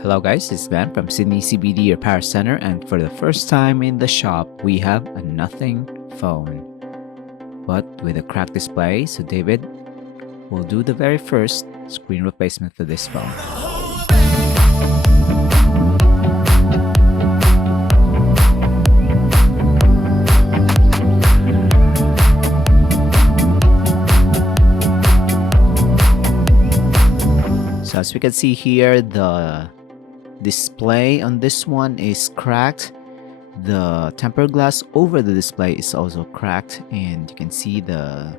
Hello guys, it's Ben from Sydney CBD Repair Centre, and for the first time in the shop, we have a nothing phone, but with a cracked display. So David will do the very first screen replacement for this phone. So as we can see here, the display on this one is cracked. The tempered glass over the display is also cracked, and you can see the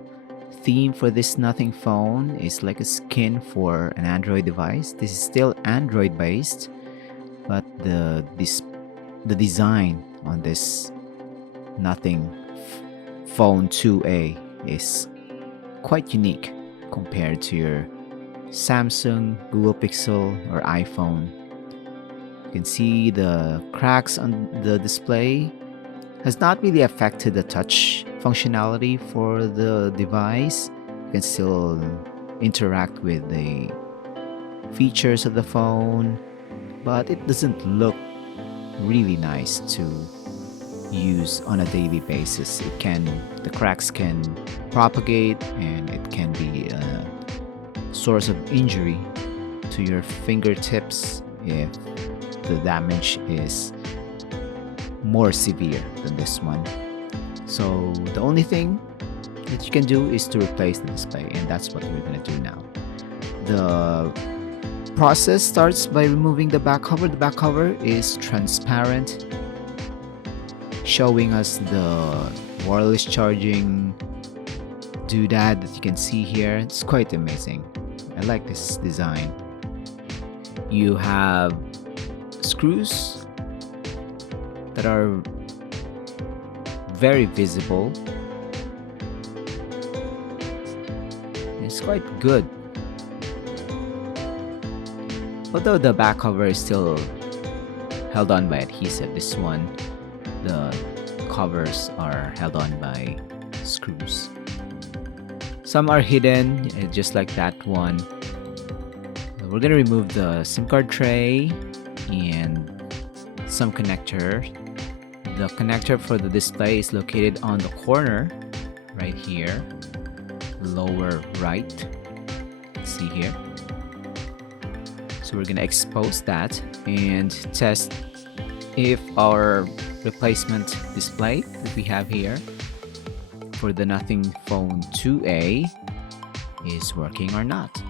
theme for this nothing phone is like a skin for an Android device. This is still Android based, but the design on this nothing phone 2A is quite unique compared to your Samsung, Google Pixel, or iPhone. You can see the cracks on the display has not really affected the touch functionality for the device. You can still interact with the features of the phone, but it doesn't look really nice to use on a daily basis. The cracks can propagate, and it can be a source of injury to your fingertips if the damage is more severe than this one. So the only thing that you can do is to replace the display, and that's what we're going to do now. The process starts by removing the back cover. The back cover is transparent, showing us the wireless charging doodad that you can see here. It's quite amazing. I like this design. You have screws that are very visible. It's quite good. Although the back cover is still held on by adhesive, this one, the covers are held on by screws. Some are hidden, just like that one. We're gonna remove the SIM card tray and some connector. The connector for the display is located on the corner right here, lower right. See here. So we're gonna expose that and test if our replacement display that we have here for the Nothing Phone 2A is working or not.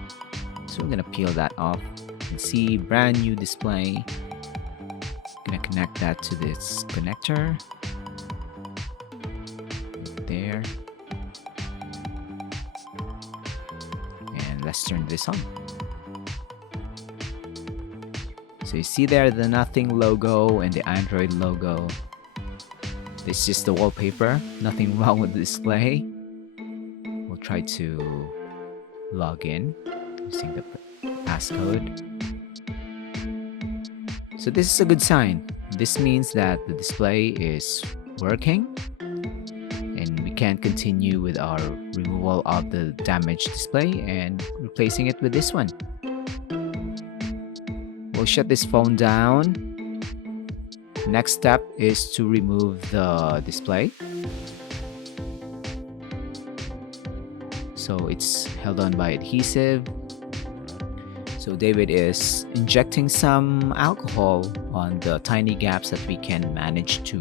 So we're gonna peel that off. You can see brand new display. Gonna connect that to this connector there, and let's turn this on. So you see there the Nothing logo and the Android logo. This is just the wallpaper, nothing wrong with the display. We'll try to log in using the passcode. So this is a good sign. This means that the display is working, and we can continue with our removal of the damaged display and replacing it with this one. We'll shut this phone down. Next step is to remove the display. So it's held on by adhesive. So David is injecting some alcohol on the tiny gaps that we can manage to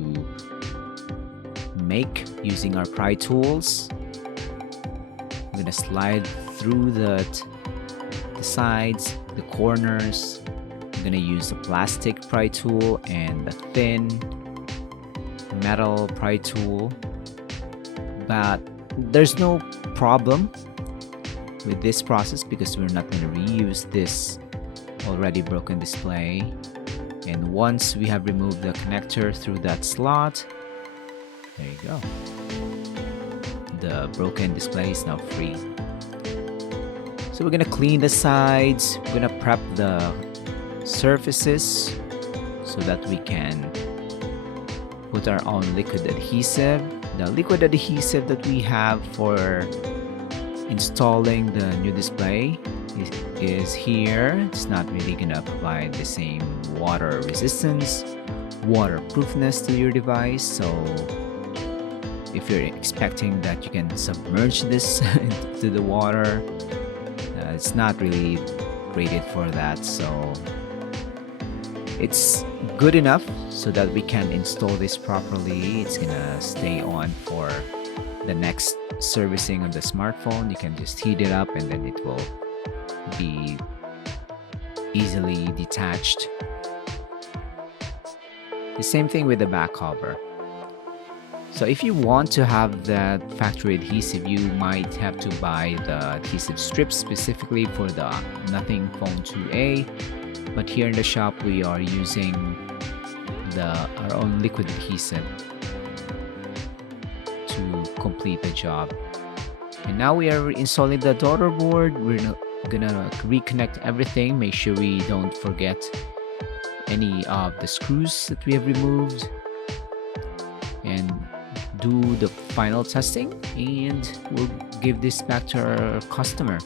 make using our pry tools. I'm gonna slide through the sides, the corners. I'm gonna use a plastic pry tool and a thin metal pry tool, but there's no problem with this process because we're not going to reuse this already broken display. And once we have removed the connector through that slot, there you go, the broken display is now free. So we're going to clean the sides. We're going to prep the surfaces so that we can put our own liquid adhesive. The liquid adhesive that we have for installing the new display is here. It's not really gonna provide the same water resistance, waterproofness to your device. So if you're expecting that you can submerge this into the water, it's not really rated for that. So it's good enough so that we can install this properly. It's gonna stay on for the next servicing on the smartphone. You can just heat it up and then it will be easily detached. The same thing with the back cover. So if you want to have that factory adhesive, you might have to buy the adhesive strips specifically for the Nothing Phone 2A. But here in the shop, we are using our own liquid adhesive to complete the job. And now we are installing the daughter board. We're gonna reconnect everything. Make sure we don't forget any of the screws that we have removed, and do the final testing, and we'll give this back to our customer.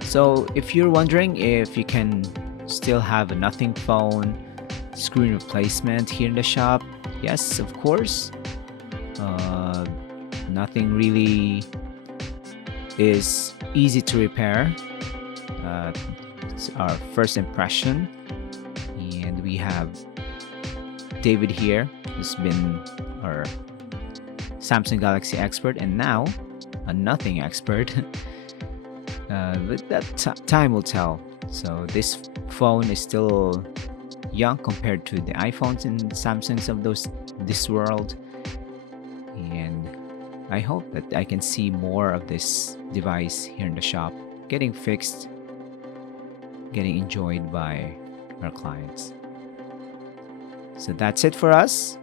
So if you're wondering if you can still have a Nothing Phone screen replacement here in the shop, yes, of course. Nothing really is easy to repair. It's our first impression, and we have David here, who's been our Samsung Galaxy expert and now a Nothing expert. But that time will tell. So this phone is still young compared to the iPhones and Samsungs of this world, and I hope that I can see more of this device here in the shop getting fixed, getting enjoyed by our clients. So that's it for us.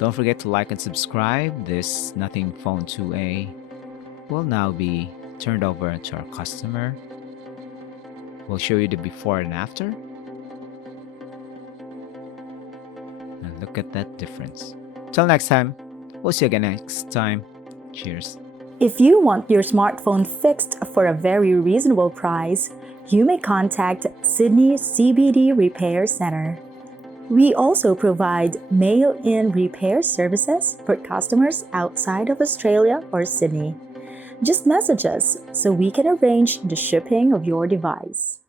Don't forget to like and subscribe. This Nothing Phone 2A will now be turned over to our customer. We'll show you the before and after. And look at that difference. Till next time, we'll see you again next time. Cheers. If you want your smartphone fixed for a very reasonable price, you may contact Sydney CBD Repair Centre. We also provide mail-in repair services for customers outside of Australia or Sydney. Just message us so we can arrange the shipping of your device.